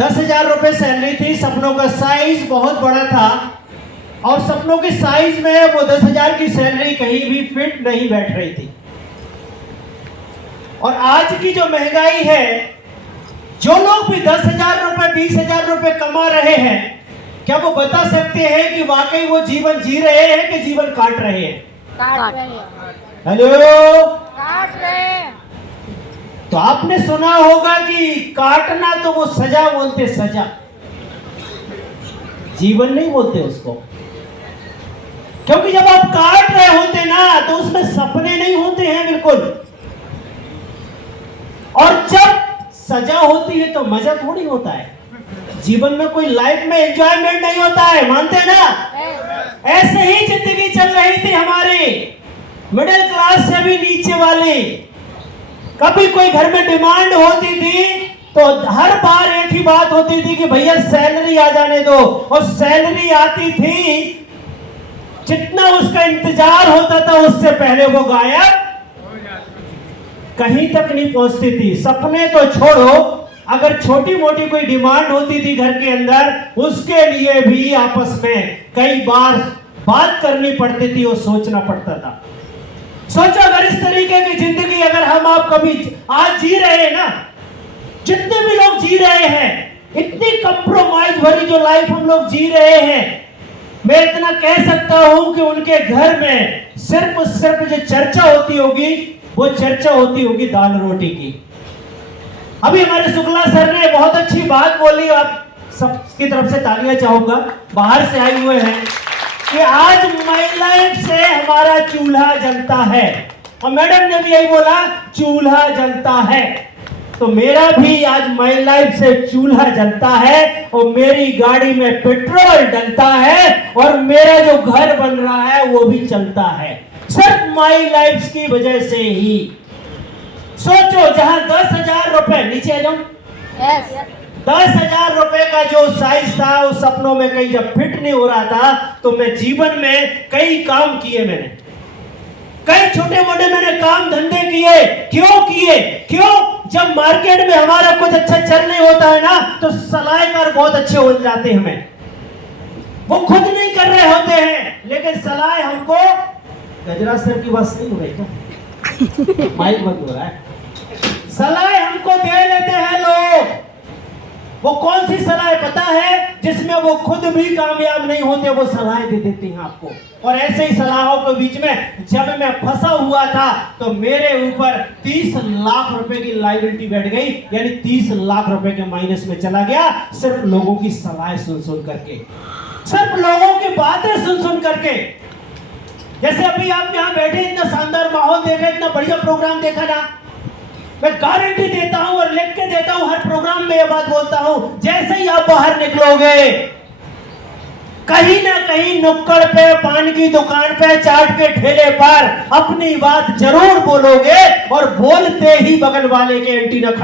10,000 रुपए सैलरी थी। सपनों का साइज बहुत बड़ा था और सपनों के साइज में वो 10,000 की सैलरी कहीं भी फिट नहीं बैठ रही थी। और आज की जो महंगाई है, जो लोग भी 10,000 रुपए 20,000 रुपए कमा रहे हैं, क्या वो बता सकते हैं कि वाकई वो जीवन जी रहे हैं कि जीवन काट रहे हैं? काट रहे हैं। हेलो, काट रहे हैं। तो आपने सुना होगा कि काटना तो वो सजा बोलते, सजा, जीवन नहीं बोलते उसको। क्योंकि जब आप काट रहे होते ना तो उसमें सपने नहीं होते हैं बिल्कुल। और जब सजा होती है तो मजा थोड़ी होता है। जीवन में कोई लाइफ में एंजॉयमेंट नहीं होता है, मानते हैं ना? ऐसे ही जिंदगी चल रही थी हमारी, मिडिल क्लास से भी नीचे वाली। कभी कोई घर में डिमांड होती थी तो हर बार एक ही बात होती थी कि भैया सैलरी आ जाने दो। और सैलरी आती थी, जितना उसका इंतजार होता था उससे पहले वो गायब, कहीं तक नहीं पहुंचती थी। सपने तो छोड़ो, अगर छोटी मोटी कोई डिमांड होती थी घर के अंदर, उसके लिए भी आपस में कई बार बात करनी पड़ती थी और सोचना पड़ता था। सोचो अगर इस तरीके की जिंदगी अगर हम आप कभी आज जी रहे हैं ना, जितने भी लोग जी रहे हैं, इतनी कंप्रोमाइज भरी जो लाइफ हम लोग जी रहे हैं, मैं इतना कह सकता हूं कि उनके घर में सिर्फ जो चर्चा होती होगी वो चर्चा होती होगी दाल रोटी की। अभी हमारे शुक्ला सर ने बहुत अच्छी बात बोली, आप सबकी तरफ से तालियां चाहूंगा, बाहर से आए हुए हैं, कि आज माई लाइफ से हमारा चूल्हा जलता है। और मैडम ने भी यही बोला, चूल्हा जलता है। तो मेरा भी आज माई लाइफ से चूल्हा जलता है और मेरी गाड़ी में पेट्रोल डलता है और मेरा जो घर बन रहा है वो भी चलता है, सिर्फ माई लाइफ की वजह से ही। सोचो, जहां 10,000 रुपए, नीचे आ जाओ, 10,000 रुपए का जो साइज था उस सपनों में कहीं जब फिट नहीं हो रहा था, तो मैं जीवन में कई काम किए, मैंने कई छोटे मोटे मैंने काम धंधे किए। क्यों किए? क्यों? जब मार्केट में हमारा कुछ अच्छा चल नहीं होता है ना, तो सलाहकार बहुत अच्छे हो जाते हैं हमें। वो खुद नहीं कर रहे होते हैं, लेकिन सलाह हमको, गजरा सर की बस नहीं हो रही क्या? माइक बंद हो रहा है। सलाह हमको दे लेते हैं लोग। वो कौन सी सलाह पता है? जिसमें वो खुद भी कामयाब नहीं होते, वो सलाह दे देते हैं आपको। और ऐसे ही सलाहों के बीच में जब मैं फंसा हुआ था तो मेरे ऊपर 30 लाख रुपए की लायबिलिटी बैठ गई, यानी 30 लाख रुपए के माइनस में चला गया, सिर्फ लोगों की सलाह सुन करके, सिर्फ लोगों की बातें सुन करके। जैसे अभी आप यहाँ बैठे, इतना शानदार माहौल देखा, इतना बढ़िया प्रोग्राम देखा ना, मैं गारंटी देता हूं और लिख के देता हूं, हर प्रोग्राम में यह बात बोलता हूं, जैसे ही आप बाहर निकलोगे, कहीं ना कहीं नुक्कड़ पे, पान की दुकान पे, चाट के ठेले पर अपनी बात जरूर बोलोगे और बोलते ही बगल वाले के एंटीना